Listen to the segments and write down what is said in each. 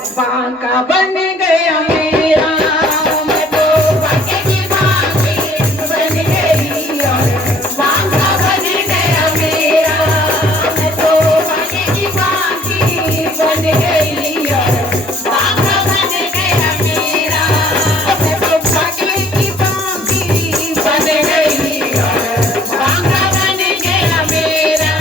बांका बन गया मेरा। मैं तो बांके की बांकी बन गई और बांका बन गया मेरा। मैं तो बांके की बांकी बन गई और बांका बन गया मेरा। मैं तो बांके की बांकी बन गई और बांका बन गया मेरा।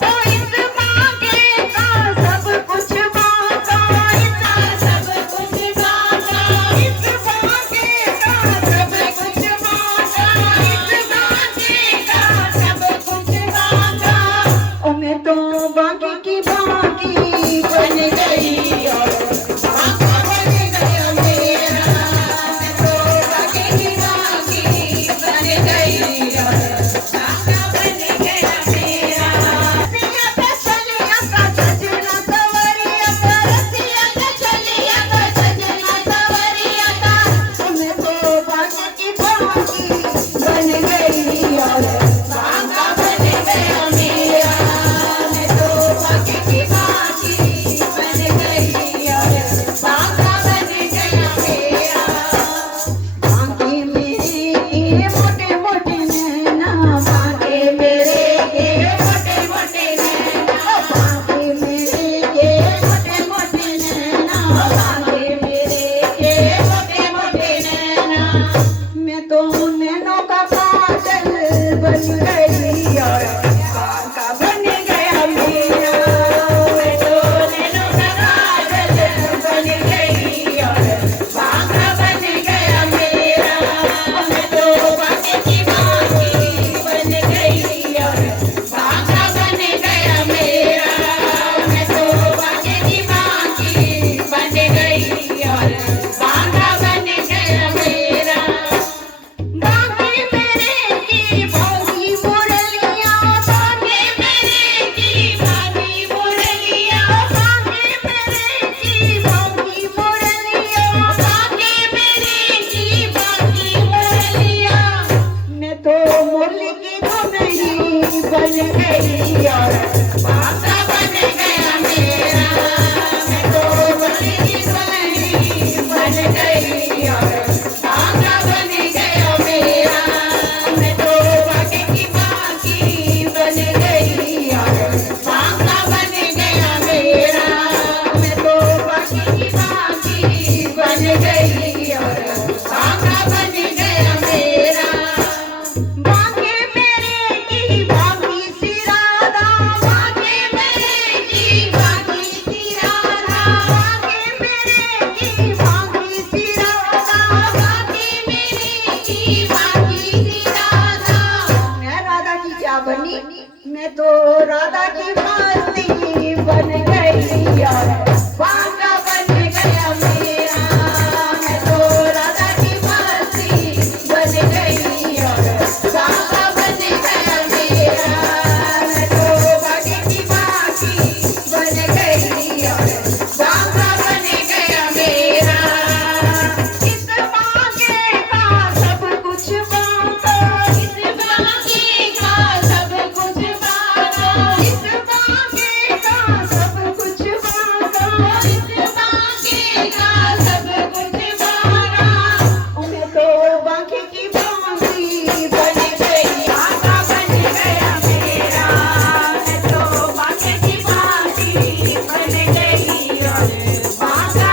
तो इस बांके का सब कुछ बांका, इसका सब कुछ बांका, इस बांके का सब कुछ बांका, इस बांके का सब कुछ बांका। ओ मैं तो बांके की बांकी बन गई और बांका बन गया मेरा। मैं तो बांके की बांकी बन गई और बांका बन गया मेरा। रसिया का चलिया का सजना सवरिया का, रसिया का चलिया का सजना सवरिया का। मैं तो बांके की बांकी बन गई और बांका बन गया मेरा। मैं तो बांके की बांकी बन गई और बांका बन गया मेरा। बांके मेरे के मोटे मोटे नैना, बांके मेरे के मोटे मोटे नैना, बांके मेरे के मोटे मोटे नैना, बांके मेरे के मोटे मोटे नैना। मैं तो नैनों का काजल बन गई और बांका बन गया मेरा। मैं तो नैनों का काजल बन गई और बांका बन गया मेरा। मैं तो बांके की बांकी बन गई और बांका बन गया मेरा। मैं तो बांके की बांकी बन गई और बांका बन गया मेरा। बांके मेरे की भागी मुरलिया, बांके मेरे की भागी मुरलिया, बांके मेरे की भागी मुरलिया, बांके मेरे की भागी मुरलिया। मैं तो मुरली की धुनही बन गई और बांका बन गया मेरा। मैं तो मुरली की धुनही बन गई और बांका बन गया मेरा। मैं तो बांके की बांकी बन गई और बांका बन गया मेरा। मैं तो बांके की बांकी बन गई और बांका बन गया मेरा। बांके मेरे की भागी सी राधा, बांके मेरे की भागी सी राधा, बांके मेरे की भागी सी राधा, बांके मेरे की भागी सी राधा। मैं राधा की क्या बनी? मैं तो राधा की मस्ती बन गई और बांका बन गया मेरा। मैं तो राधा की मस्ती बन गई और बांका बन गया मेरा। मैं तो बांके की बांकी बन गई और बांका बन गया मेरा। इस बांके का सब कुछ बांका, इस बांके का सब कुछ बांका, इस बांके का सब कुछ बांका, इस बांके का सब कुछ बांका। मैं तो बांके की बांकी बन गई, बांका बन गया मेरा। मैं तो बांके की बांकी बन गई और बांका